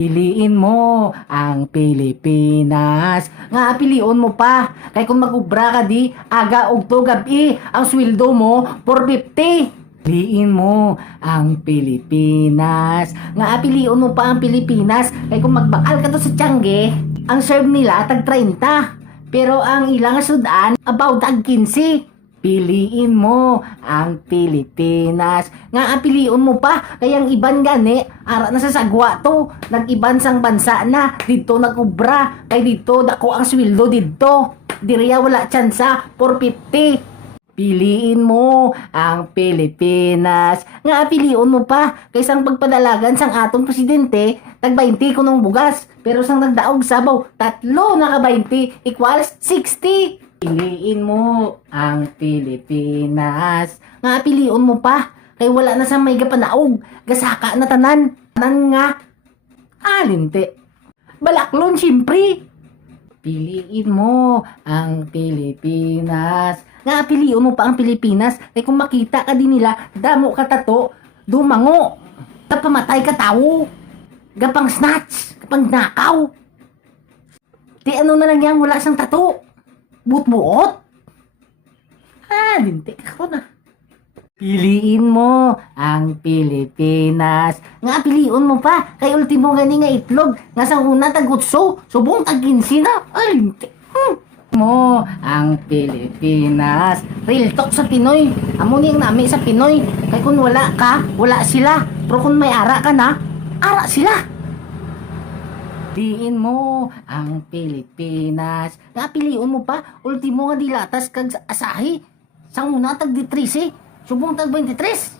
Piliin mo ang Pilipinas. Nga pilion mo pa. Kay kung magubra ka di, aga og to gabi, ang sweldo mo 450. Piliin mo ang Pilipinas. Nga pilion mo pa ang Pilipinas. Kay kung magbakal ka to sa Tiangge, ang serve nila tag 30. Pero ang ilang sudan about tag 15. Piliin mo ang Pilipinas. Nga ang pilion mo pa, kayang iban gani, ara na sa sagwa to, nag-iban sang bansa na, dito nagubra, kay dito dako ang sweldo dito. Diriya wala tsansa, 450. Piliin mo ang Pilipinas. Nga pilion mo pa, kaysang pagpadalagan sang atong presidente, tag 20 kunong bugas, pero sang nagdaog sabaw, 3 naka 20 equals 60. Piliin mo ang Pilipinas. Nga pilion mo pa. Kay wala na sa may gapanaog. Gasaka na tanan. Tanan nga. Alinte. Balaklon siyempre. Piliin mo ang Pilipinas. Nga pilion mo pa ang Pilipinas. Kay kung makita ka din nila, damo ka tato, dumango. Tapamatay ka tao. Gapang snatch. Gapang nakaw. Di ano na lang yan, wala sang tato. Buot-buot? Lintik ako na. Piliin mo ang Pilipinas. Nga piliin mo pa. Kay ultimo gani nga itlog. Nga sang una tagutso. Subong tag-15 na. Lintik. Mo ang Pilipinas. Real talk sa Pinoy. Amo niyang nami sa Pinoy. Kay kung wala ka, wala sila. Pero kung may ara ka na, ara sila. Piliin mo ang Pilipinas. Nga piliin mo pa, ultimo nga dilatas kag asahi. Sang una tag di 13, subong tag 23.